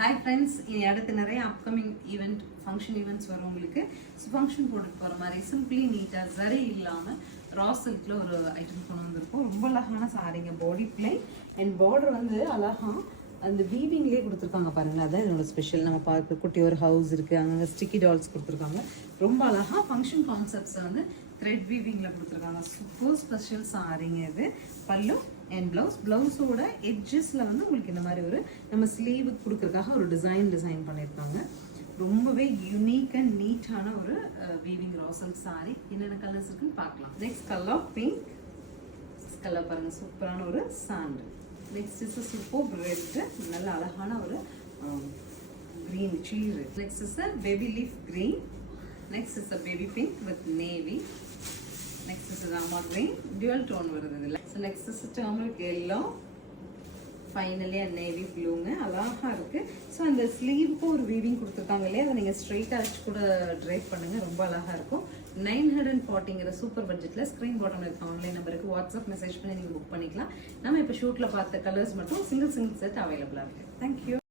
Hi friends, இனி அடுத்து நிறைய அப்கமிங் ஈவெண்ட் ஃபங்க்ஷன் ஈவெண்ட்ஸ் வரும் உங்களுக்கு. ஸோ ஃபங்க்ஷன் போட்டுட்டு போகிற மாதிரி சிம்பிளி நீட்டாக சரி இல்லாமல் ரா சில்கில் ஒரு ஐட்டம் கொண்டு வந்திருக்கோம். ரொம்ப அழகான சாரீங்க, பாடி பிளைன் அண்ட் பார்டர் வந்து அழகாக அந்த வீவிங்லேயே கொடுத்துருக்காங்க பாருங்களேன். அதான் இதோட ஸ்பெஷல். நம்ம பார்க்க குட்டி ஒரு ஹவுஸ் இருக்குது, அங்கங்கே ஸ்டிக்கி டால்ஸ் கொடுத்துருக்காங்க. ரொம்ப அழகாக ஃபங்க்ஷன் கான்செப்ட்ஸை வந்து த்ரெட் வீவிங்கில் கொடுத்துருக்காங்க. சூப்பர் ஸ்பெஷல் சாரீங்க இது. பல்லு அண்ட் ப்ளவுஸோட எட்ஜஸில் வந்து உங்களுக்கு இந்த மாதிரி ஒரு நம்ம ஸ்லீவுக்கு கொடுக்குறதுக்காக ஒரு டிசைன் பண்ணியிருக்காங்க. ரொம்பவே யூனிக் அண்ட் நீட்டான ஒரு வீவிங் ராசல் சாரி. என்னென்ன கலர்ஸ் இருக்குன்னு பார்க்கலாம். நெக்ஸ்ட் கலர் பிங்க் கலர் பாருங்கள், சூப்பரான ஒரு sand. Next is super red, நல்ல அழகான ஒரு green cheese. Next is a baby leaf green. Next is a baby pink with navy. Next is a rama green, dual tone வருது இதுல. So next is a turmeric yellow. Finally a navy blueங்க, அழகா இருக்கு. So அந்த ஸ்லீவுக்கு ஒரு weaving கொடுத்துருக்காங்க இல்லையா, அதை நீங்கள் ஸ்ட்ரெயிட்டாக வச்சு கூட ட்ரைப் பண்ணுங்கள், ரொம்ப அழகாக இருக்கும். 940ங்கிற சூப்பர் பட்ஜெட்டில் ஸ்க்ரீன் பாட்டம் இருக்க ஆன்லைன் நம்பருக்கு வாட்ஸ்அப் மெசேஜ் பண்ணி நீங்கள் புக் பண்ணிக்கலாம். நம்ம இப்போ ஷூட்டில் பார்த்த கலர்ஸ் மட்டும் சிங்கிள் செட் அவைலபிளாக இருக்குது. தேங்க்யூ.